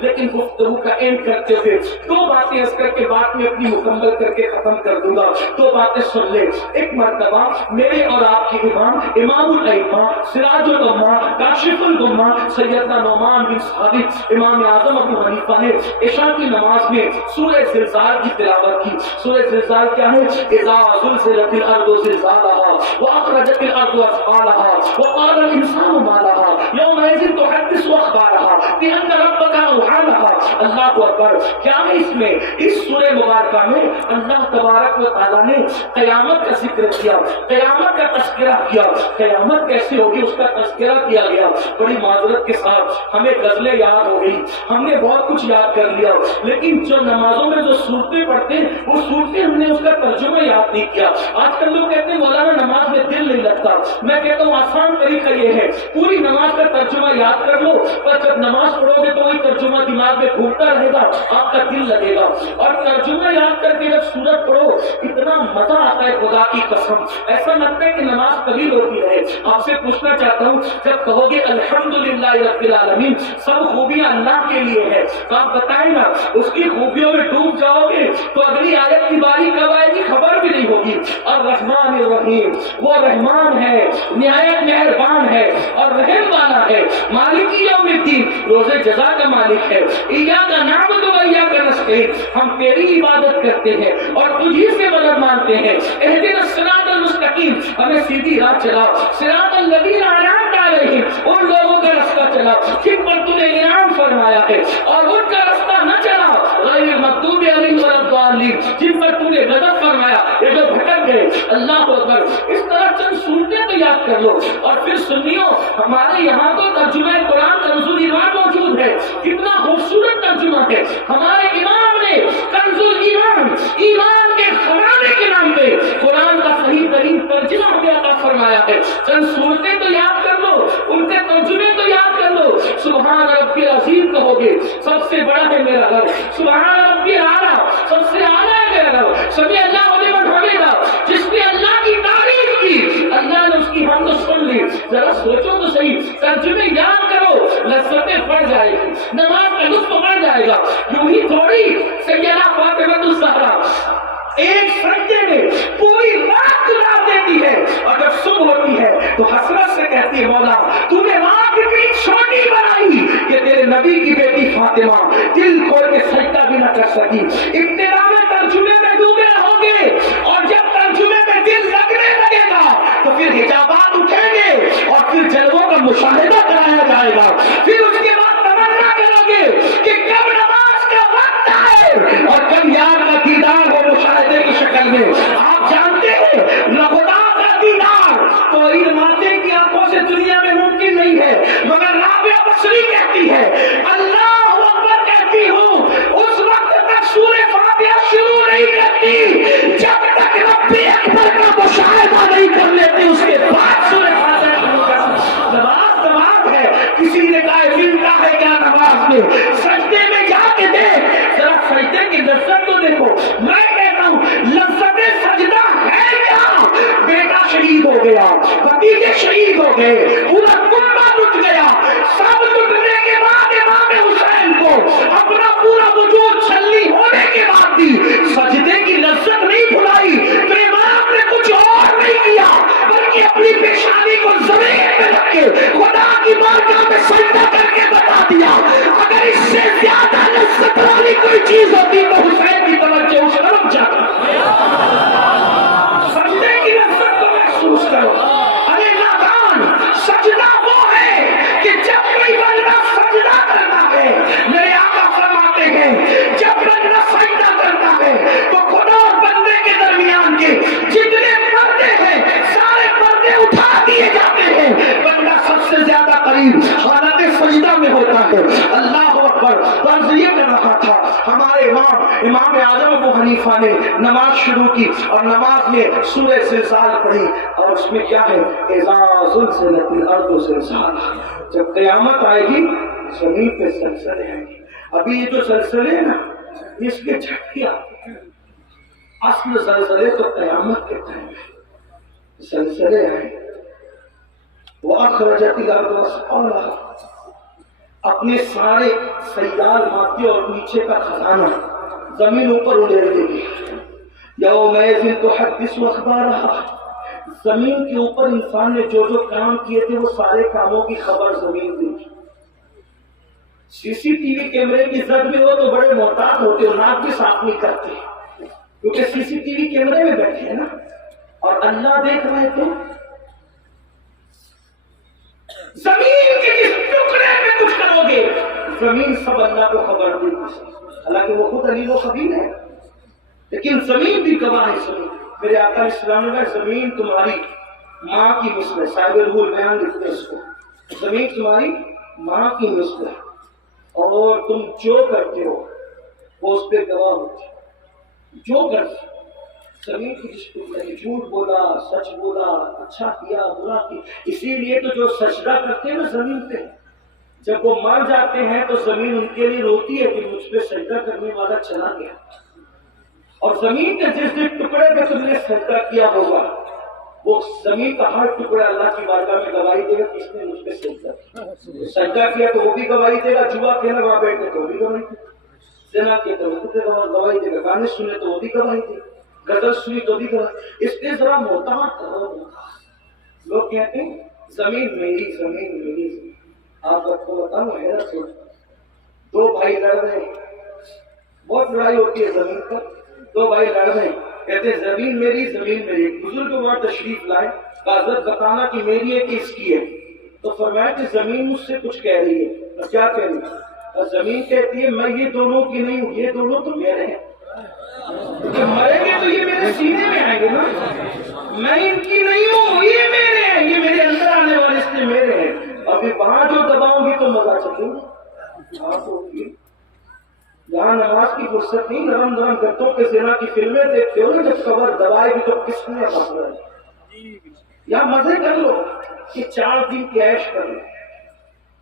لیکن گفتگو کا اینڈ کرتے ہوئے دو باتیں اس کر کے بات میں اپنی مکمل کر کے ختم کر دوں گا. دو باتیں سن لیں. ایک مرتبہ میرے اور آپ کے امام الائمہ سراج الامہ کاشف الغمہ سیدنا نعمان بن ثابت امام اعظم ابو حنیفہ نے عشاء کی نماز میں سورہ زلزال کی تلاوت کی. سورہ زلزال کیا ہے؟ اذا زلزلت الارض زلزالها واخرجت الارض اثقالها وقال الانسان ما لها يومئذ تحدث اخبارها بان ربك اوحى لها. اللہ اکبر. کیا ہے اس میں؟ اس سورہ مبارکہ میں اللہ تبارک و تعالیٰ نے قیامت کا ذکر کیا, قیامت کا تذکرہ کیا. قیامت کیسے ہوگی اس کا تذکرہ کیا گیا. بڑی معذرت کے ساتھ ہمیں غزلیں یاد ہو گئی, ہم نے بہت کچھ یاد کر لیا, لیکن جو نمازوں میں جو صورتیں پڑھتے ہیں وہ صورتیں ہم نے اس کا ترجمہ یاد نہیں کیا. آج کل لوگ کہتے ہیں مولانا نماز میں دل نہیں لگتا. میں کہتا ہوں آسان طریقہ یہ ہے, پوری نماز کا ترجمہ یاد کر لو, پر جب نماز پڑھو گے تو وہی ترجمہ دماغ میں گھومتا رہے گا, آپ کا دل لگے گا. اور ترجمہ یاد کر کے جب سورت پڑھو اتنا مزہ آتا ہے خدا کی قسم, ایسا لگتا ہے کہ نماز کبھی ہوتی رہے. آپ سے پوچھنا چاہتا ہوں, جب کہو گے الحمدللہ رب العالمین سب خوبیاں اللہ کے لیے ہے, تو آپ بتائیں نا اس کی خوبیوں میں ڈوب جاؤ گے تو اگلی آیت کی باری کب آئے گی خبر بھی نہیں ہوگی. الرحمن الرحیم, وہ رحمان ہے, نہایت مہربان ہے اور رحم والا ہے. مالک یوم الدین, روز جزا کا مالک ہے. ایاک نعبد و ایاک نستعین, ہم تیری عبادت کرتے ہیں اور تجھی سے مدد مانگتے ہیں. اہدنا الصراط المستقیم, ہمیں سیدھی راہ چلا. صراط الذین انعمت علیہم, ان لوگوں کا راستہ چلا جن پر تو نے انعام فرمایا ہے, اور ان کا راستہ نہ چلا غیر المغضوب علیہم ولا الضالین, جن پر تو نے غضب فرمایا, یہ جو بھٹک گئے. اللہ اکبر. اس طرح چند سورتیں تو یاد کر لو. اور پھر سنیو, ہمارے یہاں تو ترجمہ قرآن کنز الایمان موجود ہے. کتنا خوبصورت ترجمہ ہے. ہمارے امام نے کنز الایمان, ایمان کے خزانے کے نام پہ قرآن کا صحیح ترین ترجمہ ہمیں عطا فرمایا ہے. چند سورتیں تو یاد کر لو, ان کے ترجمے تو یاد کر لو. سبحان ربی العظیم کہو گے, سب سے بڑا ہے میرا رب. سبحان ربی الاعلیٰ, سب سے اعلیٰ ہے میرا رب. سبھی اللہ لمن حمدہ, جس نے اللہ کی تعریف کی اللہ نے اس کی حمد سن لی. ذرا سوچو تو صحیح, ترجمے یاد کرو, لذتیں بڑھ جائے گی, نماز کا لطف بڑھ جائے گا. یوں ہی تھوڑی سیدہ فاطمہ الزہرا ایک سجدے میں پوری رات گزار دیتی ہے, اور جب صبح ہوتی ہے تو حسرت سے کہتی ہے مولا تو نے رات اتنی چھوٹی بنائی کہ تیرے نبی کی بیٹی فاطمہ دل کھول کے سجدہ بھی نہ کر سکی. ابتدا میں ترجمے میں ڈوبے رہو گے, اور جب ترجمے میں دل لگنے لگے گا تو پھر حجابات اٹھیں گے اور پھر جلووں کا مشاہدہ کرایا جائے گا. پھر اس کے بعد تمنا کرو گے کہ کب نماز کا وقت آئے اور کب یار کا دیدار ہو مشاہدے کی شکل میں. آپ جانتے ہیں خدا کا دیدار تو علماتے کی آنکھوں سے دنیا میں ممکن نہیں ہے, مگر رابعہ بصری کہتی ہے اللہ اکبر کہتی ہوں اس وقت تک سورہ فاتحہ شروع نہیں کرتی جب تک رب اکبر کا مشاہدہ نہیں کر لیتی, اس کے بعد سورہ فاتحہ شروع کرتی. نماز ہے. کسی نے کہا ملتا ہے کیا نماز میں؟ سجدے میں جا کے دیکھ, ذرا سجدے کی لذت تو دیکھو. میں کہتا ہوں لذت سجدہ ہے کیا؟ بیٹا شہید ہو گیا, بھتیجے شہید ہو گئے, پورا کنبہ لٹ گیا, سب لٹنے کے بعد امام حسین کو اپنا پورا وجود چھلنی ہونے کے بعد بھی سجدے کی لذت نہیں بھلائی, تو امام نے کچھ اور نہیں کیا بلکہ اپنی پیشانی کو زمین میں رکھ کے خدا کی بارگاہ میں سجدہ کر کے بتا دیا اگر اس سے زیادہ لذت والی کوئی چیز ہوتی تو حسین کی توجہ اس طرف جاتا. سجدے کی لذت کو محسوس کرو. ارے نادان, سجدہ وہ ہے کہ جب کوئی بندہ سجدہ کرتا ہے, میرے آقا فرماتے ہیں جب بندہ سجدہ کرتا ہے تو خدا اور بندے کے درمیان کے جتنے پردے ہیں سارے پردے اٹھا دیے جاتے ہیں, بندہ سب سے زیادہ قریب حالت سجدہ میں ہوتا ہے. اللہ اکبر. طرز یہ کر رہا تھا ہمارے امام اعظم ابو حنیفہ نے نماز شروع کی اور نماز میں سورہ زلزال پڑھی, اور اس میں کیا ہے اذا زلزلت الارض زلزالہا, جب قیامت آئے گی زمین پہ زلزلے آئیں گے. ابھی یہ جو زلزلے ہیں نا اس کے جھٹکے آتے ہیں, اصل زلزلے تو قیامت کے ٹائم ہے. زلزلے آئے وَأَخْرَجَتِ الْأَرْضُ أَثْقَالَهَا, اپنے سارے سیال مادے اور نیچے کا خزانہ زمین اوپر اڑیل دے گی. یومئذ تحدث اخبارہا، زمین کے اوپر انسان نے جو جو کام کیے تھے وہ سارے کاموں کی خبر زمین دے گی. سی سی ٹی وی کیمرے کی زد میں ہو تو بڑے محتاط ہوتے ہو، ناک بھی صاف نہیں کرتے کیونکہ سی سی ٹی وی کیمرے میں بیٹھے ہیں نا، اور اللہ دیکھ رہے تو زمین کے جس ٹکڑے پہ کچھ کرو گے زمین سب اللہ کو خبر دے گی. حالانکہ وہ خود علیم و خبیر ہے، لیکن زمین بھی گواہ ہے. زمین میرے آقا علیہ السلام نے زمین تمہاری ماں کی مثل ہے. صاحب روح البیان لکھتے ہیں اس کو، زمین تمہاری ماں کی مثل ہے اور تم جو کرتے ہو وہ اس پہ گواہ ہوتی ہے. جو کرتے زمین کی جس ٹکڑے جھوٹ بولا، سچ بولا، اچھا کیا، برا کیا. اسی لیے تو جو سجدہ کرتے ہیں نا زمین پہ، جب وہ مر جاتے ہیں تو زمین ان کے لیے روتی ہے کہ مجھ پہ سجدہ کرنے والا چلا گیا. اور زمین کے جس جس ٹکڑے پہ تم نے سجدہ کیا ہوگا وہ زمین کا ہر ٹکڑا اللہ کی بارگاہ میں گواہی دے گا کہ اس نے مجھ پہ سجدہ کیا. سجدہ کیا تو وہ بھی گواہی دے گا، جوا کھیلا وہاں بیٹھے تو وہ بھی گواہی دے گا، زنا کیا تو وہ بھی گواہی دے گا، گانے سنے تو وہ بھی گواہی دے گا، غزل سنی تو بھی گواہی. اس لیے ذرا محتاط رہو. لوگ کہتے ہیں زمین میری، زمین میری. آپ کو بتاؤں حیرت ہو، دو بھائی لڑ رہے ہیں، بہت لڑائی ہوتی ہے زمین پر. دو بھائی لڑ رہے ہیں، کہتے ہیں زمین میری، زمین میری. ایک بزرگ وہاں تشریف لائے، حضرت بتانا کہ میری ہے کہ اس کی ہے. تو فرمایا کہ زمین مجھ سے کچھ کہہ رہی ہے. کیا کہہ رہی ہے؟ اور زمین کہتی ہے میں یہ دونوں کی نہیں ہوں، یہ دونوں تو میرے ہیں. مریں گے تو یہ میرے سینے میں آئیں گے نا، میں ان کی نہیں ہوں، یہ میرے ہیں، یہ میرے اندر آنے والے اس لیے میرے ہیں. ابھی وہاں جو دباؤں گی تو مزہ چلے گا. یہاں نماز کی فرصت نہیں، نرم نرم گدوں کے زنا کی فلمیں دیکھتے ہو نا، جب قبر دبائے گی تو کس نے مسئلہ ہے. یہاں مزے کر لو کہ 4 دن کی عیش کر لو.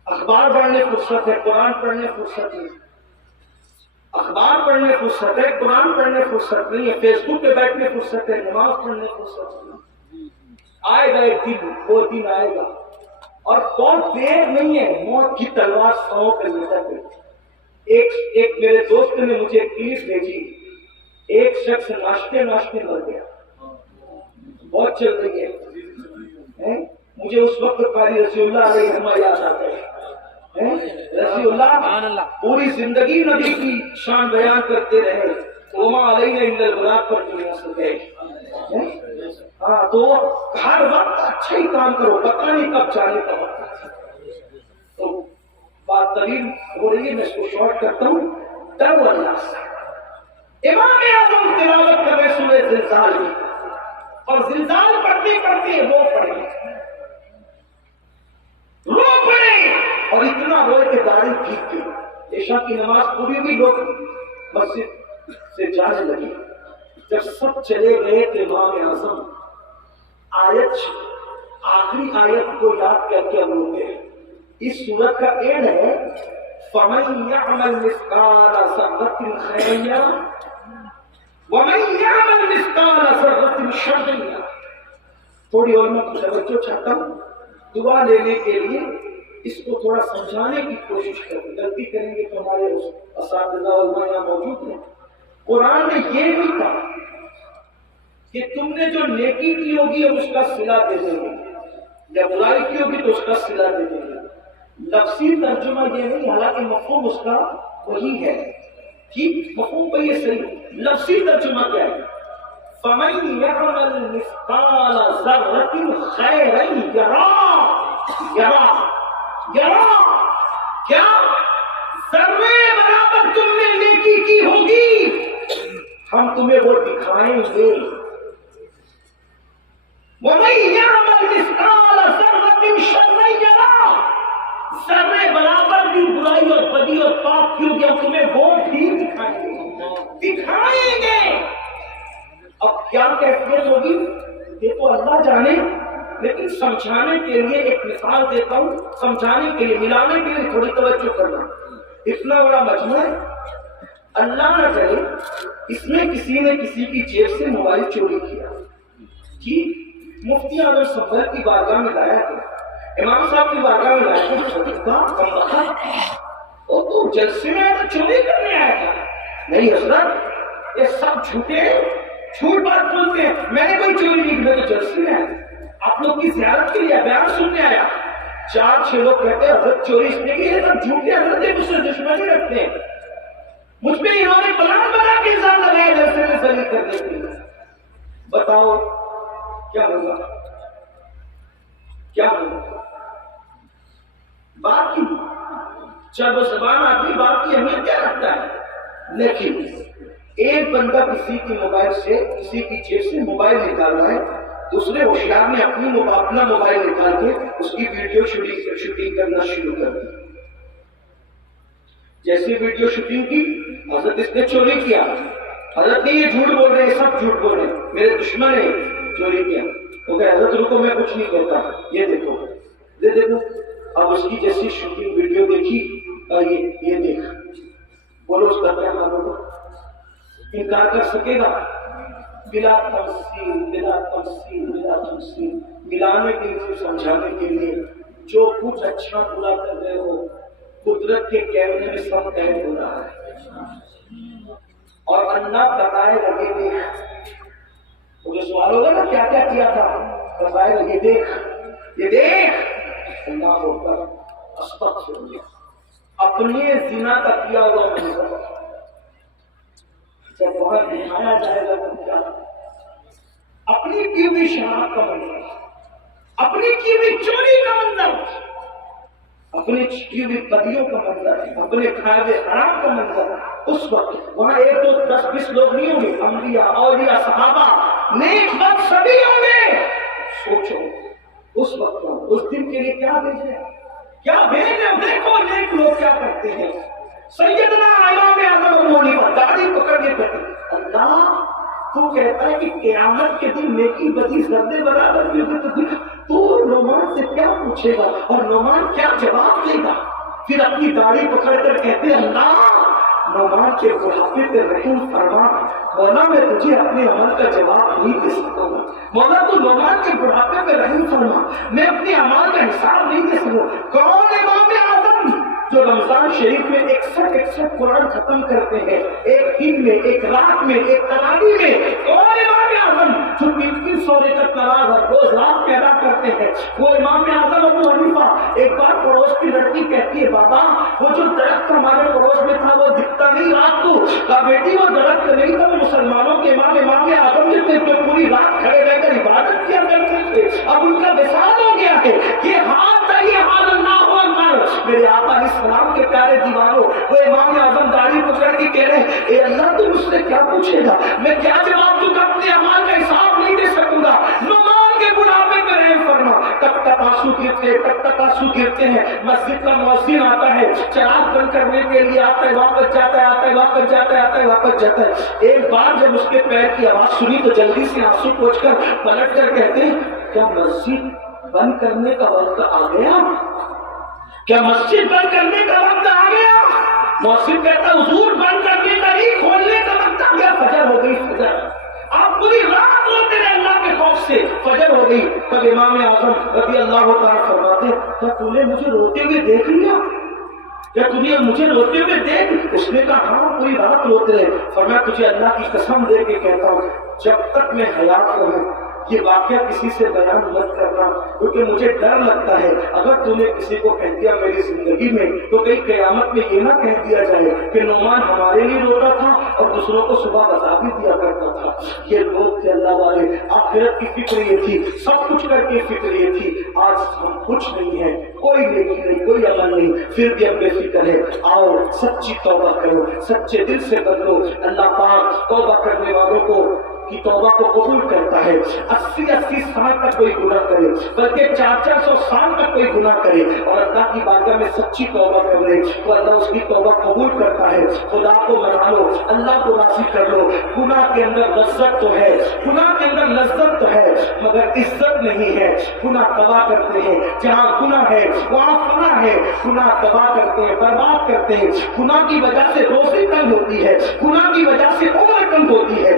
اخبار پڑھنے فرصت ہے، قرآن پڑھنے فرصت نہیں. اخبار پڑھنے فرصت ہے، قرآن پڑھنے فرصت نہیں ہے، فیس بک پہ بیٹھنے فرصت ہے، نماز پڑھنے فرصت نہیں. آئے گا ایک دن، وہ دن آئے گا اور بہت دیر نہیں ہے، موت کی تلوار سو پہ لٹک گئی. ایک میرے دوست نے مجھے ایک کلپ بھیجی، ایک شخص ناشتے مر گیا. بہت چل رہی ہے. مجھے اس وقت قاری رضی اللہ علیہ رحمہ یاد آتا ہے. رضی اللہ پوری زندگی نبی کی شان بیان کرتے رہے، وما علیہ الا البلاغ پر دنیا سے گئے. ہاں تو ہر وقت اچھا ہی کام کرو، پتہ نہیں کب جانے کا وقت. تو بات طویل ہو رہی ہے، میں اس کو شارٹ کرتا ہوں. ڈر اللہ سے امام اعظم تلاوت کر رہے سورہ زلزال کی، اور زلزال پڑھتے پڑھتے رو پڑے، اور اتنا روئے کہ داڑھی بھیگ گئی. عشاء کی نماز پوری ہوئی، لوگ مسجد سے جانے لگے. جب سب چلے گئے کہ امام اعظم آخری آیت کو یاد کر کے روتے ہیں. اس سورت کا اینڈ ہے فَمَن يَعْمَلْ مِثْقَالَ ذَرَّةٍ خَيْرًا يَرَهُ وَمَن يَعْمَلْ مِثْقَالَ ذَرَّةٍ شَرًّا يَرَهُ. تھوڑی اور میں توجہ چاہتا ہوں، دعا لینے کے لیے اس کو تھوڑا سمجھانے کی کوشش کریں. غلطی کریں گے تو ہمارے اساتذہ علماء یہاں موجود ہیں. قرآن نے یہ نہیں کہا کہ تم نے جو نیکی کی ہوگی اب اس کا صلہ دے دیں گے، یا برائی کی ہوگی تو اس کا صلہ دے دیں گے. لفظی ترجمہ یہ نہیں، حالانکہ مفہوم اس کا وہی ہے. ٹھیک، مفہوم پہ یہ صحیح. لفظی ترجمہ کیا ہے؟ فَمَن يَعْمَلْ مِثْقَالَ ذَرَّةٍ خَيْرًا يَرَهُ. کیا ذرے برابر تم نے نیکی کی ہوگی ہم تمہیں وہ دکھائیں گے. وَمَن يَعْمَلْ مِثْقَالَ ذَرَّةٍ شَرًّا يَرَهُ. ذرے برابر بھی برائی اور بدی اور پاپ کی ہوگی ہم تمہیں وہ بھی دکھائیں گے. اب کیا کیفیت ہوگی یہ تو اللہ جانے، لیکن سمجھانے کے لیے ایک مثال دیتا ہوں، سمجھانے کے لیے، ملانے کے لیے تھوڑی توجہ کرنا. اتنا بڑا مجموعہ ہے، اللہ نہ کرے اس میں کسی نے کسی کی جیب سے موبائل چوری کیا، ٹھیک، مفتی اعظم صفدر کی بارگاہ میں لایا گیا. امام صاحب کی بارگاہ میں لائے وہ تو جلسے میں آیا تو چوری کرنے آیا تھا. نہیں حضرت یہ سب جھوٹے جھوٹ بات بولتے ہیں, میں نے کوئی چوری نہیں کی, میں تو جلسے میں آیا, آپ لوگ کی زیارت کے لیے بیان سننے آیا. 4-6 لوگ کہتے ہیں حضرت چوری اس نے کی, یہ سب جھوٹے حضرت ایک دوسرے دشمنی رکھتے ہیں. مجھ پہ انہوں نے پلان بنا کے الزام لگایا جلسے میں ذلیل کرنے کے لیے. بتاؤ کیا ہوگا, کیا ہوگا؟ بات کی چاہے وہ زبان آدمی بات کی اہمیت کیا رکھتا ہے, لیکن ایک بندہ کسی کی موبائل سے, کسی کی جیب سے موبائل نکال رہا ہے, دوسرے ہوشیار نے اپنا موبائل نکال کے اس کی ویڈیو شوٹنگ کرنا شروع کر دی. جیسے ویڈیو شوٹنگ کی, حضرت اس نے چوری کیا, حضرت نے یہ جھوٹ بول رہے ہیں, سب جھوٹ بول رہے ہیں, میرے دشمن نے چوری کیا. تو کہ حضرت رکو میں کچھ نہیں کرتا, یہ دیکھو یہ دیکھو. اب اس کی جیسی شوٹنگ ویڈیو دیکھی, یہ دیکھ, بولو اس کا کیا حال ہوگا؟ انکار کر سکے گا؟ بلا تمثیل ملانے کے لیے, سمجھانے کے لیے, جو کچھ اچھا برا کر رہے ہو قدرت کے کیمرے میں سب قید ہو رہا ہے, اور اللہ بتائے لگے دیکھ. مجھے سوال ہوگا نا کیا کیا کیا تھا, بتائے لگے دیکھ, یہ دیکھ. اللہ ہوگا استغفر, اپنے زنا کا کیا ہوا منظر جب وہاں دکھایا جائے گا تو کیا, اپنی کی ہوئی شراب کا منظر, اپنی کی ہوئی چوری کا منظر, اپنی کی ہوئی بدیوں کا منظر, اپنے کھائے ہوئے حرام کا منظر. اس وقت وہاں 1 2 10 20 لوگ نہیں ہوں گے, انبیاء اولیاء صحابہ نیک بخت سبھی ہوں گے. سوچو اس وقت اس دن کے لیے کیا بھیجے, کیا بھیجے. دیکھو نیک لوگ کیا کرتے ہیں. سیدنا امام اعظم ابو حنیفہ داڑھی پکڑ کے کہتے ہیں, اللہ تو کہتا ہے کہ قیامت کے دن نیکی بدی زردے برابر بھی ہوگی, تو نعمان سے کیا پوچھے گا اور نعمان کیا جواب دے گا. پھر اپنی داڑھی پکڑ کر کہتے ہیں, اللہ نعمان کے بڑھاپے پہ رحم فرما, مولا میں تجھے اپنے عمل کا جواب نہیں دے سکتا ہوں, مولا تو نعمان کے بڑھاپے پہ رحم فرما, میں اپنے عمل کا حساب نہیں دے سکوں. کون امام اعظم جو رمضان شریف میں 61 قرآن ختم کرتے ہیں, ایک دن میں, ایک رات میں, ایک تراویح میں. کون امام اعظم جو 300 رکعت نماز ہر روز رات میں ادا کرتے ہیں, وہ امام اعظم ابو حنیفہ. ایک بار پڑوس کی لڑکی کہتی ہے, بابا وہ جو درخت ہمارے پڑوس میں تھا وہ دکھتا نہیں رات کو. کہا بیٹی وہ درخت نہیں تھا, وہ مسلمانوں کے امام اعظم جو تھے جو پوری رات کھڑے رہ کر عبادت کیا کرتے تھے, اب ان کا وصال ہو گیا ہے. یہ حال تھا, یہ حال اللہ اکبر. میرے آقا السلام کے پیارے دیوانوں, وہ امام اعظم داڑھی پکڑ کے کہہ رہے ہیں, اے اللہ تو مجھ سے کیا پوچھے گا, میں کیا جواب دوں گا, اپنے اعمال کا حساب نہیں دے سکوں گا. نعمان کے بڑھاپے پہ رحم فرما. تب تک آنسو گرتے, تب تک آنسو گرتے ہیں. مسجد کا مؤذن آتا ہے, چراغ بند کرنے کے لیے آتا ہے, واپس جاتا ہے, آتا ہے واپس جاتا ہے, آتا ہے واپس جاتا ہے. ایک بار جب اس کے پیر کی آواز سنی تو جلدی سے آنسو پوچھ کر پلٹ کر کہتے ہیں, کیا مسجد بند کرنے کا وقت آ گیا, کیا مسجد بند کرنے کا وقت آ گیا. مؤذن کہتا حضور بند کرنے کا نہیں, کھولنے کا وقت آ گیا. فجر ہو گئی, فجر. آپ پوری رات روتے رہے اللہ کے خوف سے, فجر ہو گئی. تب امام اعظم رضی اللہ تعالیٰ فرماتے, کیا تم نے مجھے روتے ہوئے دیکھ لیا, کیا تم نے مجھے روتے ہوئے دیکھ. اس نے کہا ہاں پوری رات روتے رہے. فرمایا تجھے اللہ کی قسم دے کے کہتا ہوں, جب تک میں حیات رہوں یہ واقعہ کسی سے بیان مت کرنا, کیونکہ مجھے ڈر لگتا ہے اگر تم نے کسی کو کہہ دیا میری زندگی میں تو کئی قیامت میں یہ نہ کہہ دیا جائے کہ نعمان ہمارے لیے روتا تھا اور دوسروں کو صبح بتا بھی دیا کرتا تھا. یہ لوگ تھے اللہ والے, آخرت کی فکر یہ تھی, سب کچھ کر کے فکر یہ تھی. آج ہم کچھ نہیں ہے, کوئی نیکی نہیں, کوئی عمل نہیں, پھر بھی ہم بے فکر ہے. آؤ سچی توبہ کرو, سچے دل سے بدلو. اللہ پاک توبہ کرنے والوں کو کی توبہ کو قبول کرتا ہے. 80 سال تک کوئی گناہ کرے, بلکہ 400 سال تک کوئی گناہ کرے اور اللہ کی بارگاہ میں سچی توبہ کر لے تو اللہ اس کی توبہ قبول کرتا ہے. خدا کو منا لو, اللہ کو راضی کر لو. گناہ کے اندر لذت تو ہے, گناہ کے اندر لذت تو ہے, مگر عزت نہیں ہے. گناہ تباہ کرتے ہیں, جہاں گناہ ہے وہاں فنا ہے. گناہ تباہ کرتے ہیں, برباد کرتے ہیں. گناہ کی وجہ سے روزی کم ہوتی ہے, گناہ کی وجہ سے عمر کم ہوتی ہے,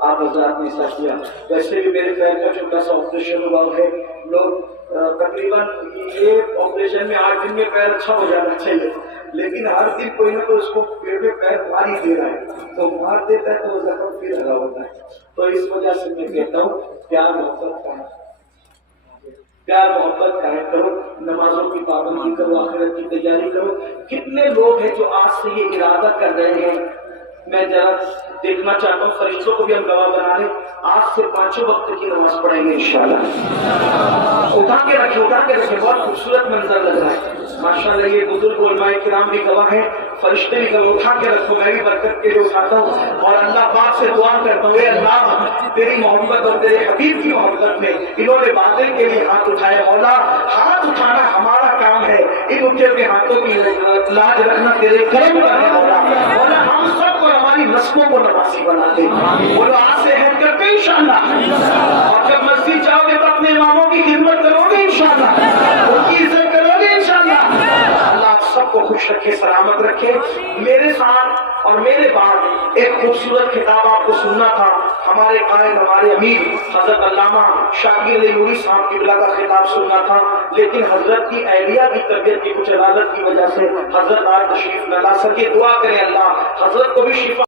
آپ حضرات نے ایسا کیا. ویسے بھی میرے پیر کا چھوٹا سا آپریشن ہوا ہے. لوگ تقریباً یہ آپریشن میں 8 دن میں پیر اچھا ہو جانا چاہیے، لیکن ہر دن کوئی نہ کوئی اس کو پیڑ میں پیر مار ہی دے رہا ہے، تو مار دیتا ہے تو وہ زخم پھر لگا ہوتا ہے. تو اس وجہ سے میں کہتا ہوں پیار محبت کا ہے، پیار محبت قائم کرو، نمازوں کی پابندی کرو، آخرت کی تیاری کرو. کتنے لوگ ہیں جو آج سے یہ ارادہ کر رہے ہیں، میں ذرا دیکھنا چاہتا ہوں، فرشتوں کو بھی ہم گواہ بنا لیں، آج سے 5 وقت کی نماز پڑھیں گے انشاءاللہ. اٹھا کے رکھے، بہت خوبصورت منظر لگ رہا ہے ماشاءاللہ. یہ بزرگ علماء کرام بھی گواہ ہیں، فرشتے بھی گواہ. اٹھا کے رکھو، میں بھی برکت کے لیے اٹھاتا ہوں اور اللہ پاک سے دعا کرتا ہوں، اے اللہ تیری محبت اور تیرے حبیب کی محبت میں انہوں نے باطل کے لیے ہاتھ اٹھایا. مولا ہاتھ اٹھانا ہمارا کام ہے، ان اٹھے ہوئے ہاتھوں کی لاج رکھنا تیرے کرم کا ہے. مولا ہم سب کو ہماری نسلوں کو نمازی بنا دے. بولو آج سے ہٹ کر کے انشاءاللہ، اور جب مسجد جاؤ گے تو اپنے اماموں کی خدمت کرو گے انشاءاللہ، ان کی عزت کرو گے انشاءاللہ. اللہ آپ سب کو خوش رکھے، سلامت رکھے. میرے ساتھ اور میرے بعد ایک خوبصورت خطاب آپ کو سننا تھا. ہمارے قائد، ہمارے امیر حضرت علامہ شاکر علی نوری صاحب قبلہ کا خطاب سننا تھا، لیکن حضرت کی اہلیہ کی طبیعت کی کچھ علالت کی وجہ سے حضرت آج تشریف نہ لا سکے. دعا کریں اللہ حضرت کو بھی شفا